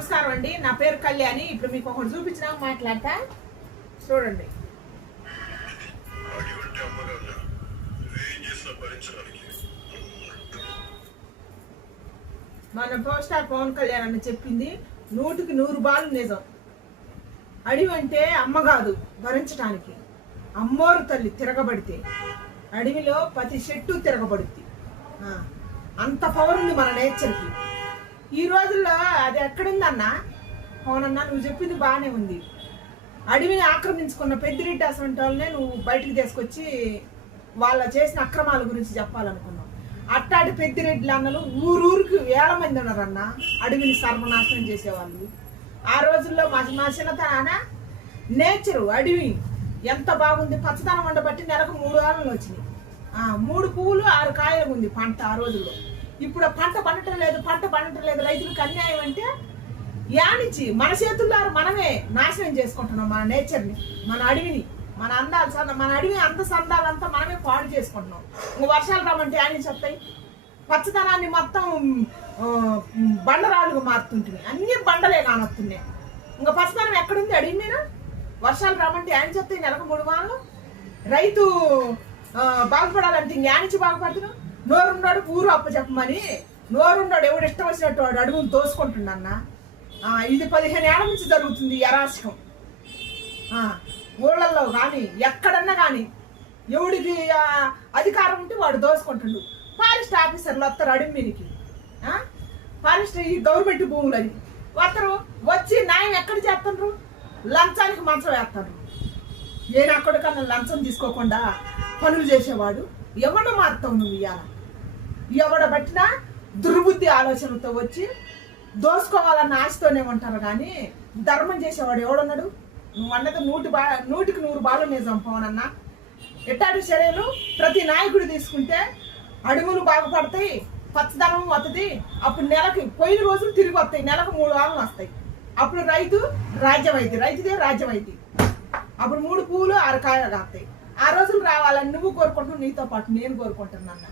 నమస్కారం అండి నా పేరు కళ్యాణి. ఇప్పుడు మీకు ఒకటి చూపించినా మాట్లాడతా? చూడండి. మన పవర్ స్టార్ పవన్ కళ్యాణ్ అని చెప్పింది నూటికి నూరు బాలు నిజం. అడవి అంటే అమ్మ కాదు భరించటానికి. అమ్మోరు తల్లి తిరగబడితే అడవిలో ప్రతి చెట్టు తిరగబడుద్ది. అంత పవర్ ఉంది మన నేచర్కి. ఈ రోజుల్లో అది ఎక్కడుందన్నా? అవునన్నా నువ్వు చెప్పింది బాగానే ఉంది. అడవిని ఆక్రమించుకున్న పెద్దిరెడ్డి అసంటి వాళ్ళనే నువ్వు బయటకు తీసుకొచ్చి వాళ్ళ చేసిన అక్రమాల గురించి చెప్పాలనుకున్నావు. అట్టాటి పెద్దిరెడ్డి అన్నలు ఊరూరికి వేల మంది ఉన్నారన్న అడవిని సర్వనాశనం చేసేవాళ్ళు. ఆ రోజుల్లో మా మా చిన్నతనాన నేచరు అడవి ఎంత బాగుంది పచ్చదనం ఉండబట్టి నెలకు మూడు వారాలు వచ్చినాయి మూడు పువ్వులు ఆరు కాయలు ఉంది పంట ఆ రోజుల్లో. ఇప్పుడు పంట పండటం లేదు పంట పండటం లేదు రైతులకు అన్యాయం అంటే యానిచ్చి మన చేతుల్లో మనమే నాశనం చేసుకుంటున్నాం మన నేచర్ని మన అడవిని మన అందాలు సంద మన అడవి అంత సందాలంతా మనమే పాడు చేసుకుంటున్నాం. ఇంక వర్షాలు రామంటే యానిచ్చి వస్తాయి. పచ్చదనాన్ని మొత్తం బండరాలుగా బండరాళ్ళుగా మారుతుంటుంది అన్ని బండలే కానొస్తున్నాయి ఇంకా పచ్చదనం ఎక్కడుంది అడవి మీద వర్షాలు రామంటే యానిచ్చి వస్తాయి నెలకు మూడు వారాలు. రైతు బాగుపడాలంటే బాగుపడాలంటే యానిచ్చి బాగుపడుతున్నాం. నోరున్నాడు ఊరు అప్ప చెప్పమని నోరున్నాడు ఎవడు ఇష్టం వచ్చినట్టు వాడు అడుగును తోసుకుంటుండన్న ఇది పదిహేను ఏళ్ళ నుంచి జరుగుతుంది ఈ అరాచకం. ఊళ్ళల్లో కానీ ఎక్కడన్నా కానీ ఎవడికి అధికారం ఉంటే వాడు దోసుకుంటుండు ఫారెస్ట్ ఆఫీసర్లు వస్తారు అడుగు మీదకి. ఫారెస్ట్ ఈ గవర్నమెంట్ భూములని వస్తారు వచ్చి న్యాయం ఎక్కడ చేస్తుండ్రు? లంచానికి మంచం వేస్తారు నేను అక్కడికన్నా లంచం తీసుకోకుండా పనులు చేసేవాడు. ఎవడ మారుతావు నువ్వు ఇవాళ ఎవడ పట్టినా దుర్బుద్ధి ఆలోచనతో వచ్చి దోసుకోవాలన్న ఆశతోనే ఉంటారు కానీ ధర్మం చేసేవాడు ఎవడున్నాడు? నువ్వు అన్నది నూటి బా నూటికి నూరు బాలు నిజం పవనన్న ఎట్టాటి చర్యలు? ప్రతి నాయకుడు తీసుకుంటే అడుగులు బాగుపడతాయి పచ్చదనం వస్తుంది అప్పుడు నెలకి పోయిన రోజులు తిరిగి వస్తాయి నెలకు మూడు వారాలు వస్తాయి. అప్పుడు రైతు రాజ్యమైంది రైతుదే రాజ్యమైంది అప్పుడు మూడు పువ్వులు ఆరు కాయలు కాస్తాయి. ఆ రోజులు రావాలని నువ్వు కోరుకుంటున్నావు నీతో పాటు నేను కోరుకుంటున్నాను